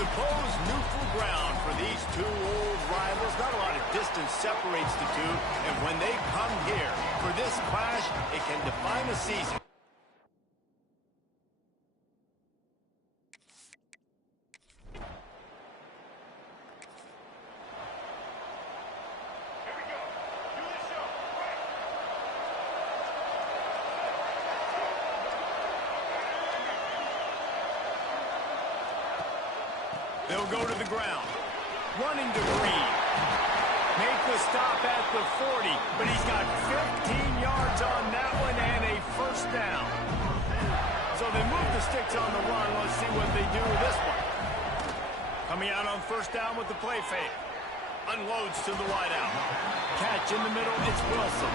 Supposed neutral ground for these two old rivals. Not a lot of distance separates the two, and when they come here for this clash, it can define a season. They'll go to the ground. Running to Green. Make the stop at the 40, but he's got 15 yards on that one and a first down. So they move the sticks on the run. Let's see what they do with this one. Coming out on first down with the play fake. Unloads to the wideout. Catch in the middle, it's Wilson.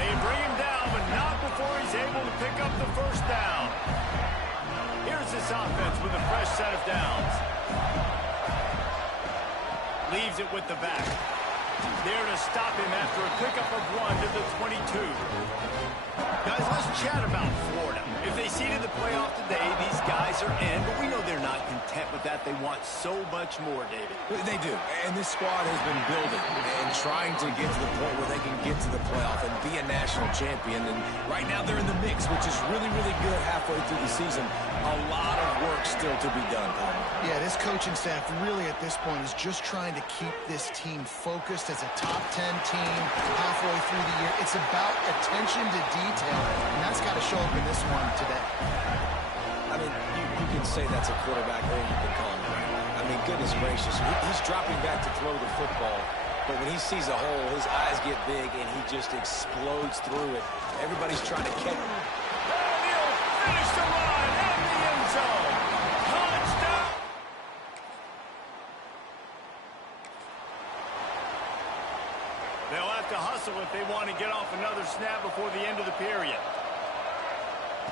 They bring him down, but not before he's able to pick up the first down. Here's this offense with a fresh set of downs. Leaves it with the back. There to stop him after a pickup of one to the 22. Guys, let's chat about Florida. If they seeded the playoff today, these guys are in, but we know they're not content with that. They want so much more, David. They do, and this squad has been building and trying to get to the point where they can get to the playoff and be a national champion. And right now they're in the mix, which is really, really good halfway through the season. A lot of work still to be done, Palmer. Yeah, this coaching staff really at this point is just trying to keep this team focused as a top 10 team halfway through the year. It's about attention to detail, and that's got to show up in this one today. I mean, you can say that's a quarterback, or you can call him a running back. I mean, goodness gracious, he's dropping back to throw the football, but when he sees a hole, his eyes get big, and he just explodes through it. Everybody's trying to catch him. And he'll finish the line in the end zone. Touchdown! They'll have to hustle if they want to get off another snap before the end of the period.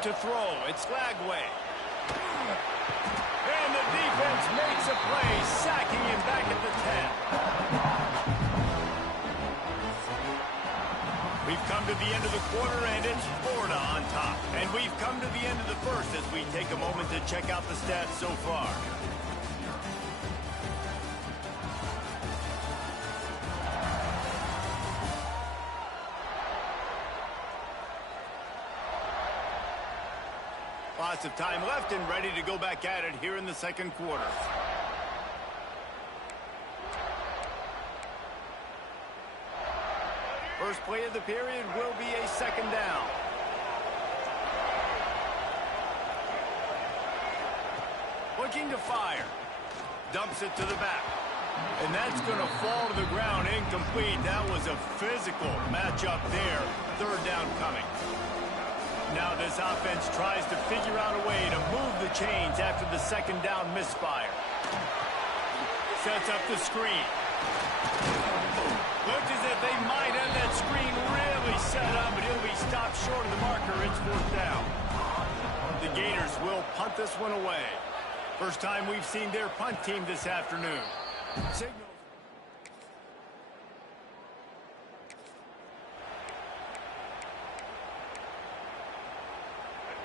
To throw, it's Lagway. And the defense makes a play, sacking him back at the 10. We've come to the end of the quarter, and it's Florida on top. And we've come to the end of the first as we take a moment to check out the stats so far. Lots of time left and ready to go back at it here in the second quarter. First play of the period will be a second down. Looking to fire. Dumps it to the back. And that's going to fall to the ground incomplete. That was a physical matchup there. Third down coming. Now this offense tries to figure out a way to move the chains after the second down misfire. Sets up the screen. Looks as if they might have that screen really set up, but he'll be stopped short of the marker. It's fourth down. The Gators will punt this one away. First time we've seen their punt team this afternoon. Signals.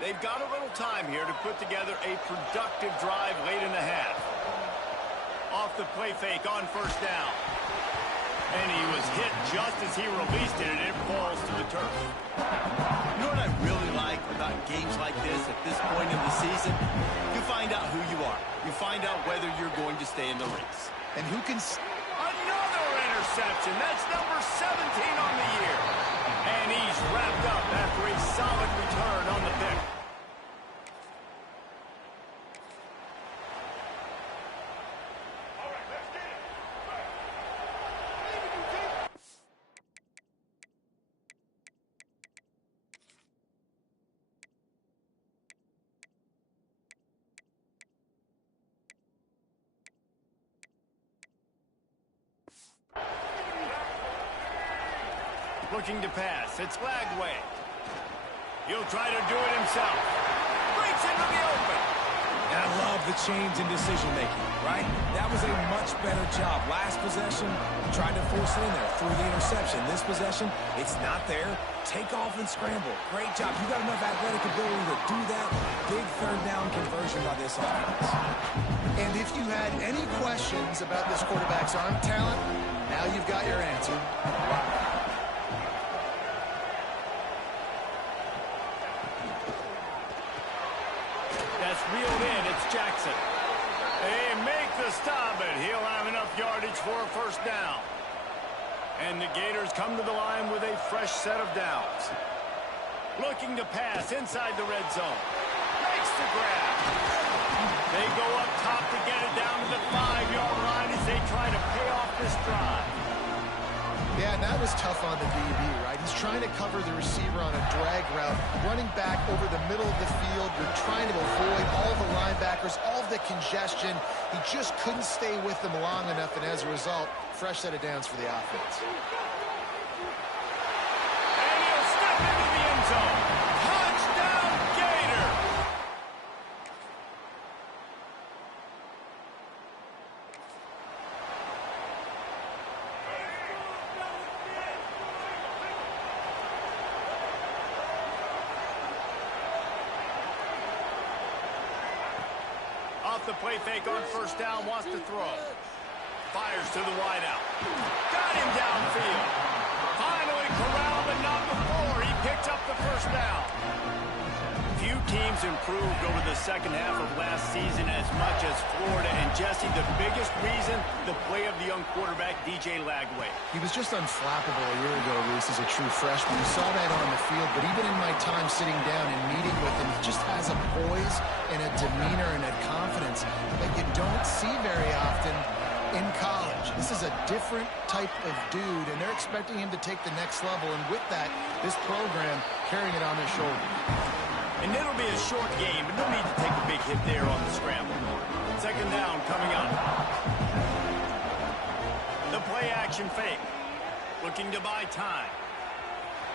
They've got a little time here to put together a productive drive late in the half. Off the play fake on first down. And he was hit just as he released it, and it falls to the turf. You know what I really like about games like this at this point in the season? You find out who you are. You find out whether you're going to stay in the race. And who can... Another interception. That's number 17 on the year. And he's wrapped up after a solid return on the pick. Looking to pass. It's Lagway. He'll try to do it himself. Breaks into the open. And I love the change in decision-making, right? That was does a much better job. Last possession, tried to force it in there, threw the interception. This possession, it's not there. Take off and scramble. Great job. You got enough athletic ability to do that. Big third down conversion by this offense. And if you had any questions about this quarterback's arm talent, now you've got your answer. That's reeled in. It's Jackson. They make the stop, but he'll have enough yardage for a first down. And the Gators come to the line with a fresh set of downs. Looking to pass inside the red zone. Makes the grab. They go up top to get it down to the 5-yard line as they try to pay off this drive. Yeah, and that was tough on the DB, right? He's trying to cover the receiver on a drag route, running back over the middle of the field. You're trying to avoid all the linebackers, all the congestion. He just couldn't stay with them long enough, and as a result, fresh set of downs for the offense. And he'll step into the end zone. Touchdown, Gator! Off the play fake on first down, wants to throw. Fires to the wideout. Got him downfield. Finally corralled, but not before. He picked up the first down. Few teams improved over the second half of last season as much as Florida. And Jesse, the biggest reason, the play of the young quarterback, DJ Lagway. He was just unflappable a year ago, Reese, as a true freshman. You saw that on the field, but even in my time sitting down and meeting with him, he just has a poise and a demeanor and a confidence that you don't see very often in college. This is a different type of dude, and they're expecting him to take the next level, and with that, this program carrying it on their shoulders. And it'll be a short game, but no need to take a big hit there on the scramble. Second down coming up. The play action fake. Looking to buy time.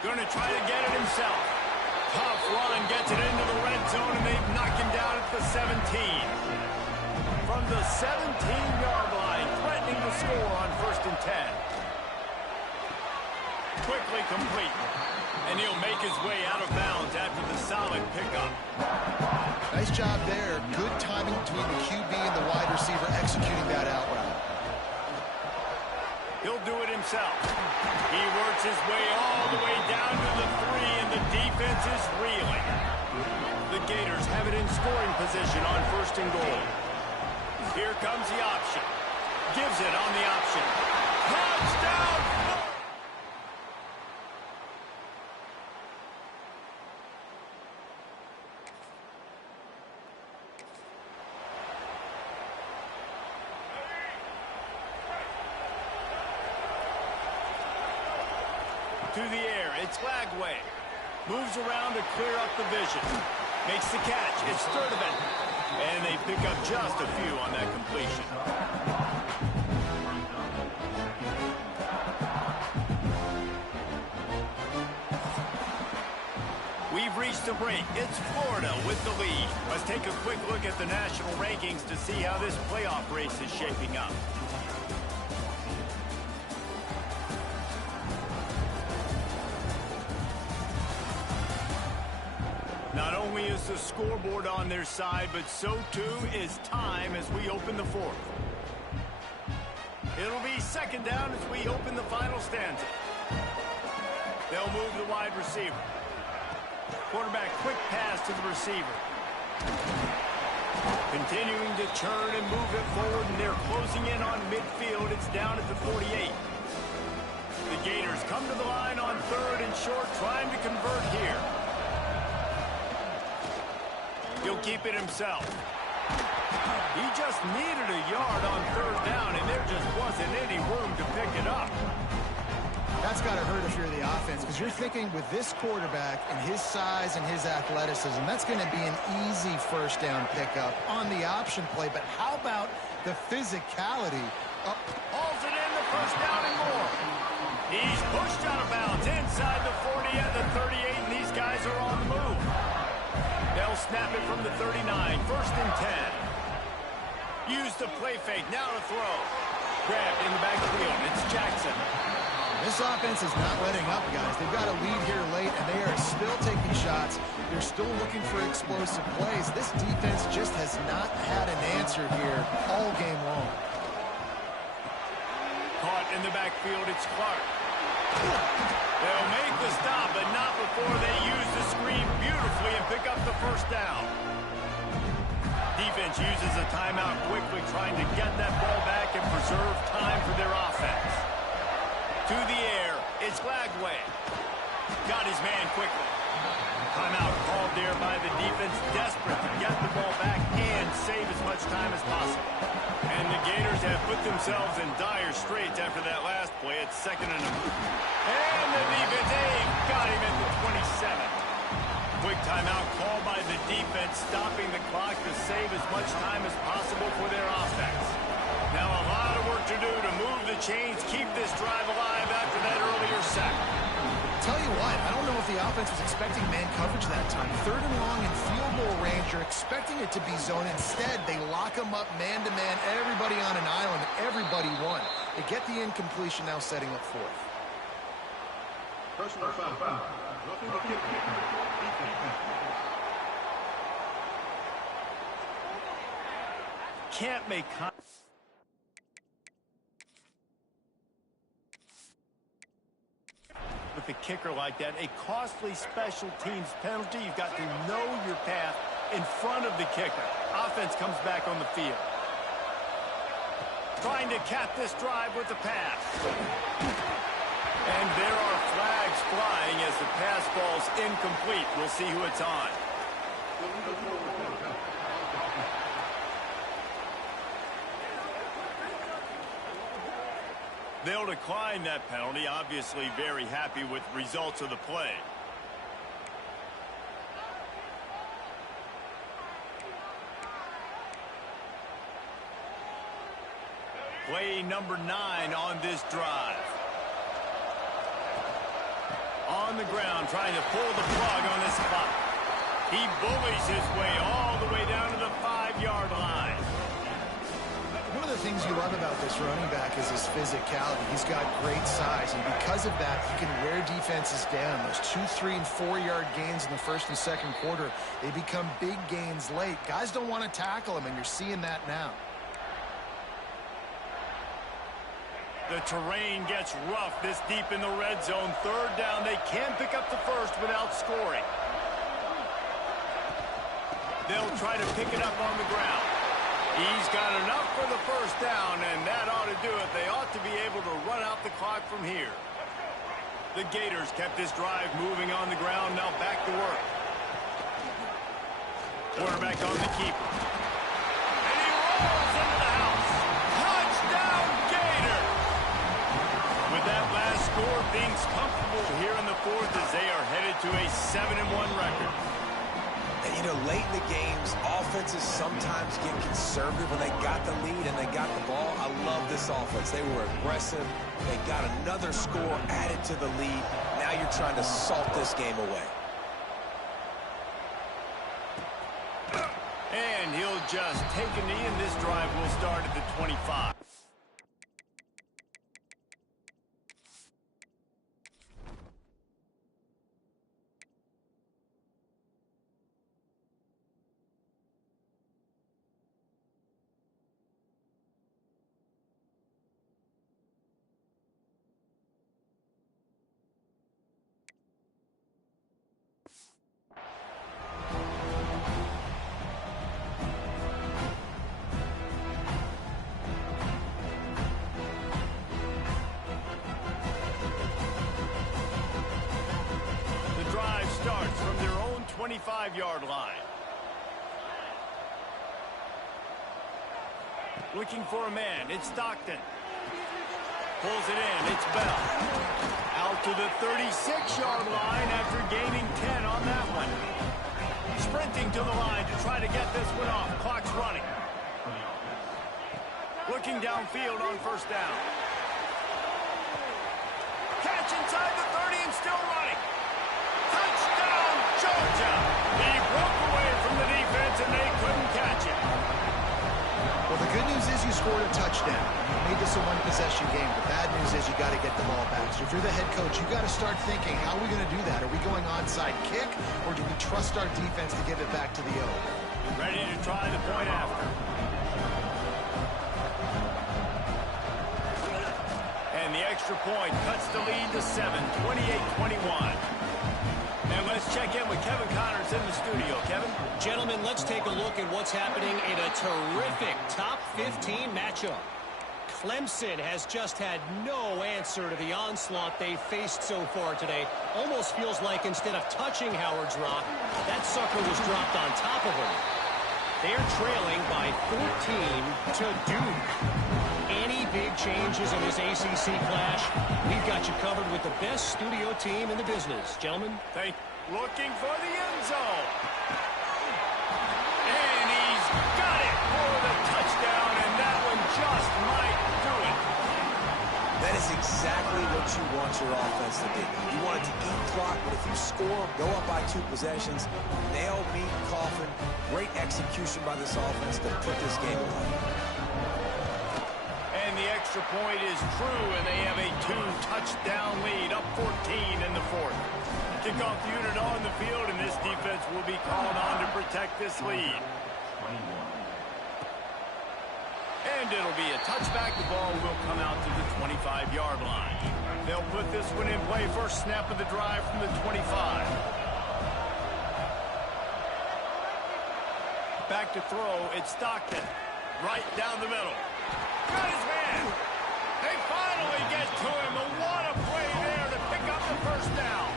Going to try to get it himself. Tough run, gets it into the red zone, and they knock him down at the 17. From the 17-yard line, threatening to score on 1st and 10. Quickly complete. And he'll make his way out of bounds after the solid pickup. Nice job there. Good timing between the QB and the wide receiver executing that out route. He'll do it himself. He works his way all the way down to the 3, and the defense is reeling. The Gators have it in scoring position on 1st and goal. Here comes the option. Gives it on the option. Touchdown! To the air, it's Lagway. Moves around to clear up the vision. Makes the catch, it's Sturdivant. And they pick up just a few on that completion. We've reached the break. It's Florida with the lead. Let's take a quick look at the national rankings to see how this playoff race is shaping up. Not only is the scoreboard on their side, but so too is time as we open the 4th. It'll be second down as we open the final stanza. They'll move the wide receiver. Quarterback quick pass to the receiver. Continuing to turn and move it forward, and they're closing in on midfield. It's down at the 48. The Gators come to the line on 3rd and short, trying to convert here. He'll keep it himself. He just needed a yard on 3rd down, and there just wasn't any room to pick it up. That's got to hurt if you're the offense, because you're thinking with this quarterback and his size and his athleticism, that's going to be an easy first down pickup on the option play. But how about the physicality? Hauls it in, the first down and more. He's pushed out of bounds inside the 40 at the 38, and these guys are on the move. They'll snap it from the 39, 1st and 10. Use the play fake. Now to throw. Grabbed in the backfield. It's Jackson. This offense is not letting up, guys. They've got a lead here late, and they are still taking shots. They're still looking for explosive plays. This defense just has not had an answer here all game long. Caught in the backfield. It's Clark. They'll make the stop, but not before they use the screen beautifully and pick up the first down. Defense uses a timeout quickly, trying to get that ball back and preserve time for their offense. To the air, it's Glagway. Got his man quickly. Timeout called there by the defense, desperate to get the ball back and save as much time as possible. And the Gators have put themselves in dire straits after that last play. It's 2nd and a move. And the defense got him at the 27. Quick timeout called by the defense, stopping the clock to save as much time as possible for their offense. Now a lot of work to do to move the chains, keep this drive alive after that earlier sack. Tell you what, I don't know if the offense was expecting man coverage that time. 3rd and long in field goal range, you're expecting it to be zone. Instead, they lock them up man-to-man, everybody on an island, everybody won. They get the incompletion, now setting up 4th. Personal foul. Roughing the kick. Can't make with the kicker like that, a costly special teams penalty. You've got to know your path in front of the kicker. Offense comes back on the field. Trying to cap this drive with the pass. And there are flags flying as the pass falls incomplete. We'll see who it's on. They'll decline that penalty, obviously very happy with the results of the play. Play number 9 on this drive. On the ground, trying to pull the plug on this clock. He bullies his way all the way down to the 5-yard line. One of the things you love about this running back is his physicality. He's got great size, and because of that, he can wear defenses down. Those 2, 3, and 4-yard gains in the 1st and 2nd quarter, they become big gains late. Guys don't want to tackle him, and you're seeing that now. The terrain gets rough this deep in the red zone. 3rd down, they can pick up the first without scoring. They'll try to pick it up on the ground. He's got enough for the first down, and that ought to do it. They ought to be able to run out the clock from here. The Gators kept this drive moving on the ground. Now back to work. Quarterback on the keeper. And he rolls into the house. Touchdown, Gator! With that last score, things comfortable here in the 4th as they are headed to a 7-1 record. And, you know, late in the games, offenses sometimes get conservative when they got the lead and they got the ball. I love this offense. They were aggressive. They got another score added to the lead. Now you're trying to salt this game away. And he'll just take a knee, and this drive will start at the 25. Starts from their own 25-yard line. Looking for a man. It's Stockton. Pulls it in. It's Bell. Out to the 36-yard line after gaining 10 on that one. Sprinting to the line to try to get this one off. Clock's running. Looking downfield on 1st down. Catch inside the 30 and still running. Touchdown, Georgia! He broke away from the defense, and they couldn't catch him. Well, the good news is you scored a touchdown. You made this a one-possession game. The bad news is you got to get the ball back. So if you're the head coach, you got to start thinking, how are we going to do that? Are we going onside kick, or do we trust our defense to give it back to the O? Ready to try the point after. And the extra point cuts the lead to 7, 28-21. And let's check in with Kevin Connors in the studio. Kevin? Gentlemen, let's take a look at what's happening in a terrific top 15 matchup. Clemson has just had no answer to the onslaught they've faced so far today. Almost feels like instead of touching Howard's Rock, that sucker was dropped on top of him. They're trailing by 14 to Duke. Any big changes in this ACC clash, we've got you covered with the best studio team in the business. Gentlemen? Looking for the end zone. And he's got it for the touchdown, and that one just might do it. That is exactly what you want your offense to do. You want it to eat clock, but if you score, go up by 2 possessions, nail, meet, coffin, great execution by this offense to put this game away. And the extra point is true, and they have a 2-touchdown lead, up 14 in the fourth. Kickoff unit on the field, and this defense will be called on to protect this lead. And it'll be a touchback. The ball will come out to the 25-yard line. They'll put this one in play. First snap of the drive from the 25. Back to throw. It's Stockton. Right down the middle. Got his man. They finally get to him. And what a play there to pick up the first down.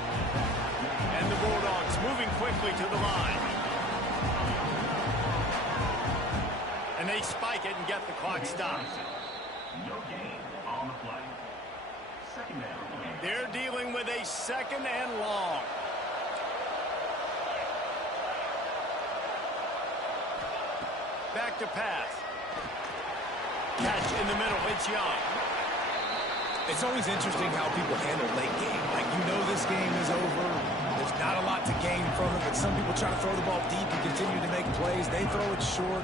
And the Bulldogs moving quickly to the line. And they spike it and get the clock stopped. No gain on the play. Second down. They're dealing with a second and long. Back to pass. Catch in the middle. It's Young. It's always interesting how people handle late game. Like, you know this game is over. There's not a lot to gain from it, but some people try to throw the ball deep and continue to make plays. They throw it short.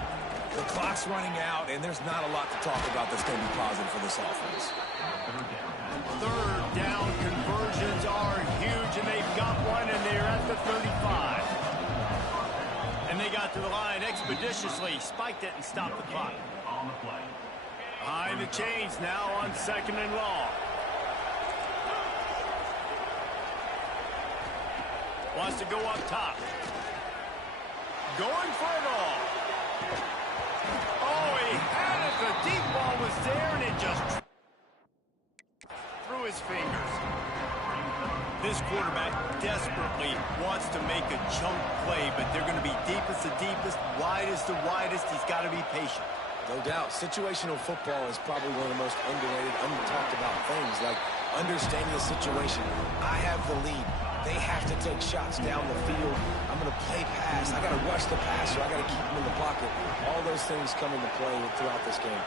The clock's running out, and there's not a lot to talk about that's going to be positive for this offense. Third down conversions are huge, and they've got one, and they're at the 35. And they got to the line expeditiously, spiked it, and stopped the clock. On the play. Behind the chains now on second and long. Wants to go up top. Going for it all. Oh, he had it. The deep ball was there, and it just through his fingers. This quarterback desperately wants to make a chunk play, but they're going to be deepest the deepest, widest the widest. He's got to be patient. No doubt. Situational football is probably one of the most underrated, under-talked about things, like understanding the situation. I have the lead. They have to take shots down the field. I'm going to play pass. I got to rush the passer. I got to keep him in the pocket. All those things come into play throughout this game.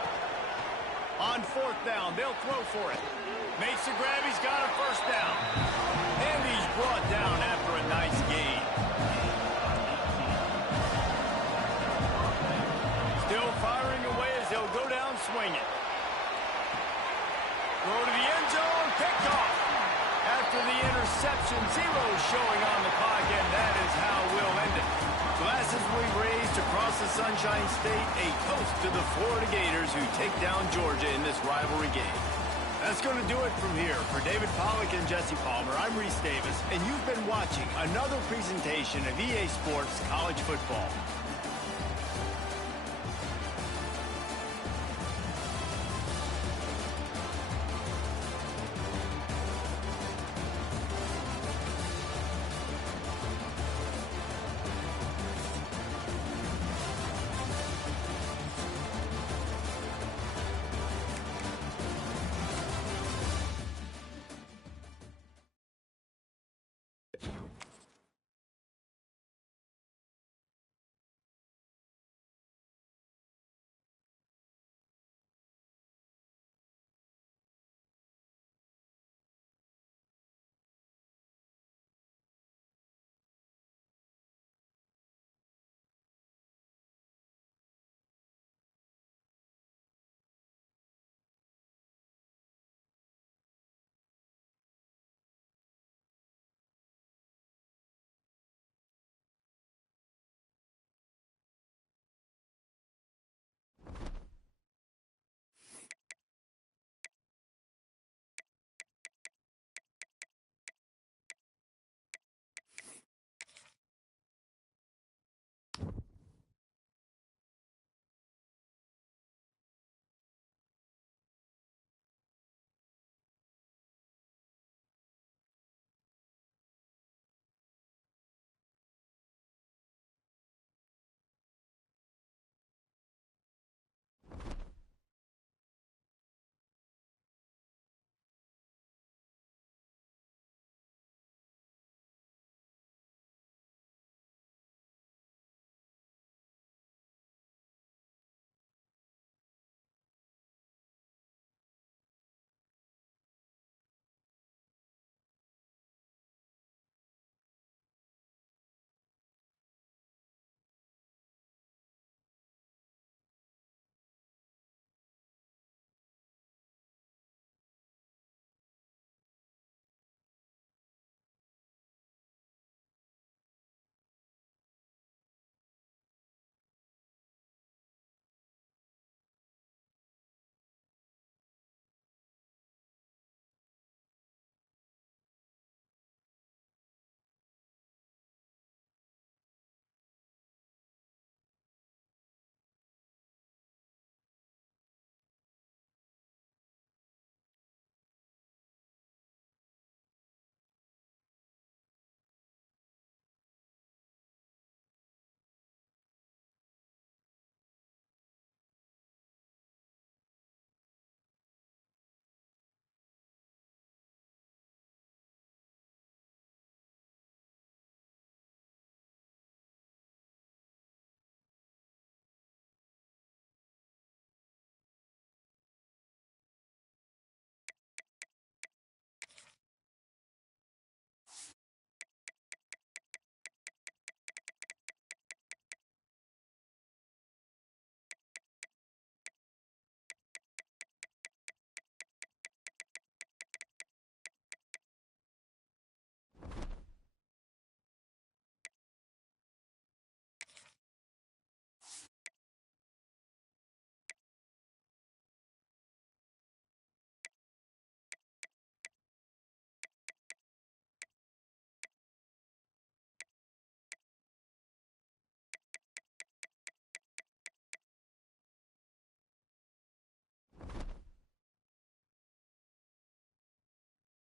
On fourth down, they'll throw for it. Makes the grab. He's got a first down. And he's brought down after a nice gain. Still firing away as they'll go down swinging. Throw to the end zone. Picked off. After the interception, 0 showing on the clock, and that is how we'll end it. Glasses will be raised across the Sunshine State, a toast to the Florida Gators who take down Georgia in this rivalry game. That's going to do it from here. For David Pollack and Jesse Palmer, I'm Reese Davis, and you've been watching another presentation of EA Sports College Football.